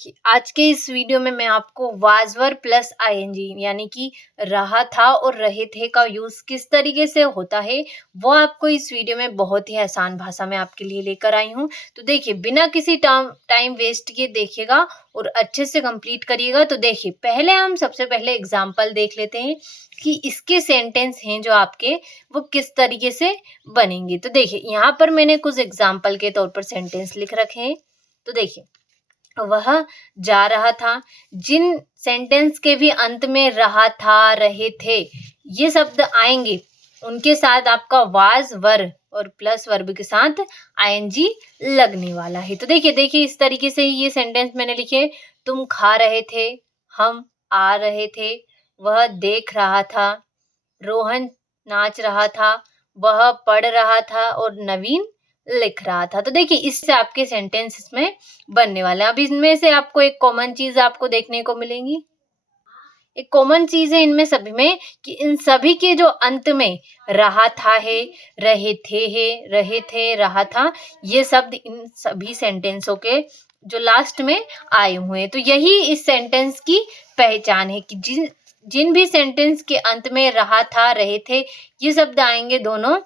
देखिए, आज के इस वीडियो में मैं आपको वाज़ वर्ब प्लस आईएनजी यानी कि रहा था और रहे थे का यूज़ किस तरीके से होता है, वो आपको इस वीडियो में बहुत ही आसान भाषा में आपके लिए लेकर आई हूँ। तो देखिए, बिना किसी टाइम वेस्ट किए देखिएगा और अच्छे से कंप्लीट करिएगा। तो देखिए, पहले हम सबसे पहले एग्जाम्पल देख लेते हैं कि इसके सेंटेंस हैं जो आपके वो किस तरीके से बनेंगे। तो देखिए, यहाँ पर मैंने कुछ एग्जाम्पल के तौर पर सेंटेंस लिख रखे हैं। तो देखिए, वह जा रहा था। जिन सेंटेंस के भी अंत में रहा था, रहे थे ये शब्द आएंगे, उनके साथ आपका वाज वर्ब और प्लस वर्ब के साथ आईएनजी लगने वाला है। तो देखिए इस तरीके से ये सेंटेंस मैंने लिखे। तुम खा रहे थे, हम आ रहे थे, वह देख रहा था, रोहन नाच रहा था, वह पढ़ रहा था और नवीन लिख रहा था। तो देखिए, इससे आपके सेंटेंस इसमें बनने वाले हैं। अब इनमें से आपको एक कॉमन चीज आपको देखने को मिलेंगी। एक कॉमन चीज है इनमें सभी में कि इन सभी के जो अंत में रहा था है, रहे थे, रहा था, ये शब्द इन सभी सेंटेंसों के जो लास्ट में आए हुए हैं। तो यही इस सेंटेंस की पहचान है कि जिन जिन भी सेंटेंस के अंत में रहा था, रहे थे, ये शब्द आएंगे दोनों,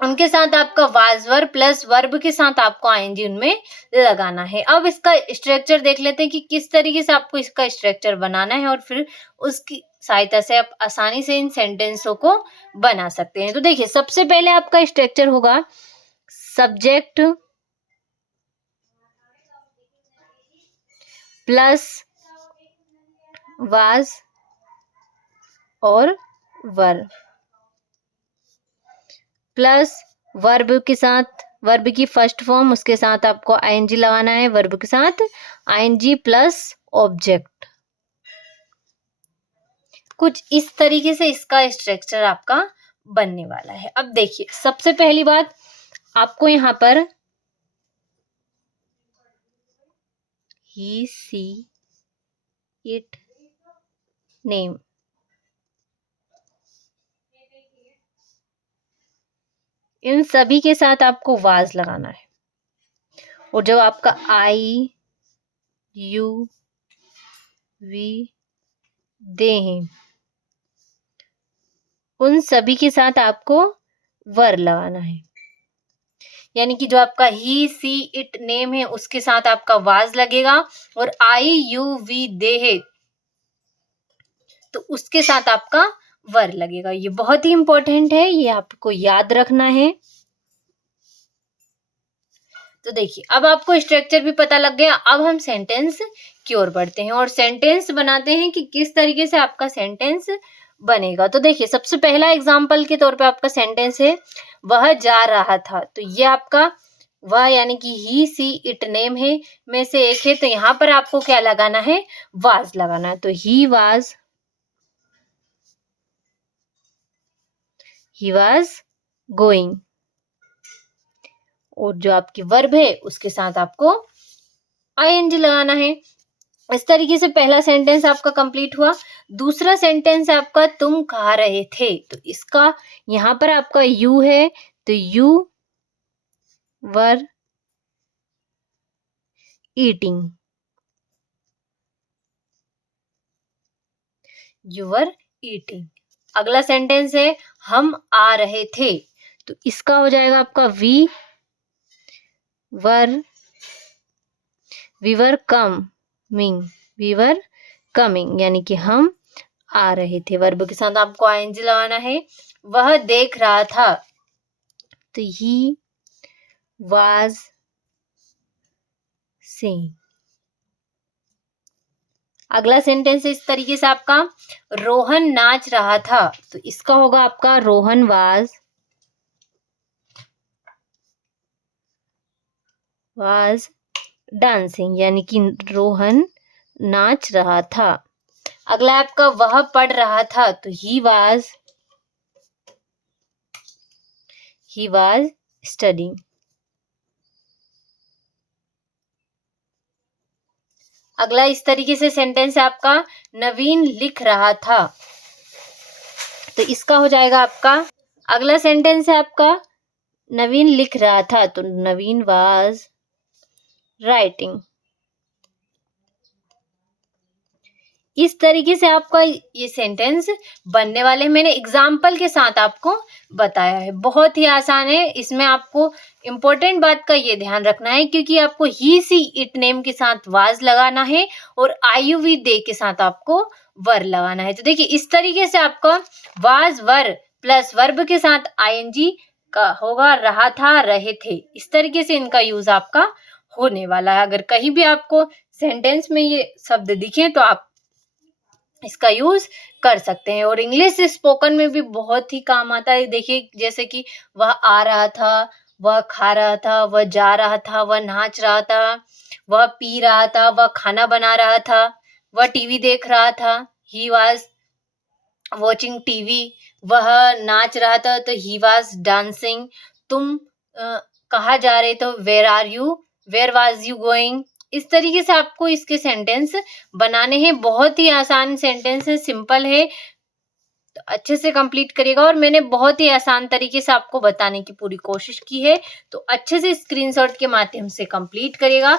उनके साथ आपका वाज वर्ब प्लस वर्ब के साथ आपको आईएनजी उनमें लगाना है। अब इसका स्ट्रक्चर देख लेते हैं कि किस तरीके से आपको इसका स्ट्रक्चर बनाना है और फिर उसकी सहायता से आप आसानी से इन सेंटेंसों को बना सकते हैं। तो देखिए, सबसे पहले आपका स्ट्रक्चर होगा सब्जेक्ट प्लस वाज और वर्ब प्लस वर्ब के साथ वर्ब की फर्स्ट फॉर्म, उसके साथ आपको आईएनजी लगाना है, वर्ब के साथ आईएनजी प्लस ऑब्जेक्ट। कुछ इस तरीके से इसका स्ट्रक्चर आपका बनने वाला है। अब देखिए, सबसे पहली बात आपको यहाँ पर ही सी इट नेम, इन सभी के साथ आपको वाज लगाना है। और जब आपका आई यू वी दे हैं, उन सभी के साथ आपको वर लगाना है। यानी कि जो आपका ही सी इट नेम है उसके साथ आपका वाज लगेगा और आई यू वी दे है तो उसके साथ आपका वर लगेगा। ये बहुत ही इंपॉर्टेंट है, ये आपको याद रखना है। तो देखिए, अब आपको स्ट्रक्चर भी पता लग गया। अब हम सेंटेंस की ओर बढ़ते हैं और सेंटेंस बनाते हैं कि किस तरीके से आपका सेंटेंस बनेगा। तो देखिए, सबसे पहला एग्जांपल के तौर पे आपका सेंटेंस है वह जा रहा था। तो ये आपका वह यानी कि ही सी इट नेम है में से एक है, तो यहाँ पर आपको क्या लगाना है, वाज लगाना है। तो ही वाज गोइंग। और जो आपकी वर्ब है उसके साथ आपको आईएनजी लगाना है। इस तरीके से पहला सेंटेंस आपका कंप्लीट हुआ। दूसरा सेंटेंस आपका तुम खा रहे थे। तो इसका यहाँ पर आपका यू है, तो you were eating, you were eating. अगला सेंटेंस है हम आ रहे थे। तो इसका हो जाएगा आपका वी वर कमिंग, यानी कि हम आ रहे थे। वर्ब के साथ आपको आईएनजी लगाना है। वह देख रहा था। तो ही वाज सीइंग। अगला सेंटेंस इस तरीके से आपका रोहन नाच रहा था। तो इसका होगा आपका रोहन वाज डांसिंग, यानी कि रोहन नाच रहा था। अगला आपका वह पढ़ रहा था। तो ही वाज स्टडिंग। अगला इस तरीके से सेंटेंस है आपका नवीन लिख रहा था। तो इसका हो जाएगा आपका अगला सेंटेंस है आपका नवीन लिख रहा था। तो नवीन वाज राइटिंग। इस तरीके से आपका ये सेंटेंस बनने वाले हैं। मैंने एग्जाम्पल के साथ आपको बताया है, बहुत ही आसान है। इसमें आपको इम्पोर्टेंट बात का ये ध्यान रखना है क्योंकि आपको ही सी इट नेम के साथ वाज लगाना है और आईयूवी दे के साथ आपको वर लगाना है। तो देखिए इस तरीके से आपका वाज वर प्लस वर्ब के साथ आईएनजी का होगा, रहा था, रहे थे। इस तरीके से इनका यूज आपका होने वाला है। अगर कहीं भी आपको सेंटेंस में ये शब्द दिखे तो आप इसका यूज कर सकते हैं। और इंग्लिश स्पोकन में भी बहुत ही काम आता है। देखिए जैसे कि वह आ रहा था, वह खा रहा था, वह जा रहा था, वह नाच रहा था, वह पी रहा था, वह खाना बना रहा था, वह टीवी देख रहा था, ही वॉज वॉचिंग टीवी, वह नाच रहा था तो ही वॉज डांसिंग। तुम कहाँ जा रहे थे, where are you, where was you going. इस तरीके से आपको इसके सेंटेंस बनाने हैं। बहुत ही आसान सेंटेंस है, सिंपल है, तो अच्छे से कंप्लीट करिएगा। और मैंने बहुत ही आसान तरीके से आपको बताने की पूरी कोशिश की है, तो अच्छे से स्क्रीनशॉट के माध्यम से कंप्लीट करिएगा।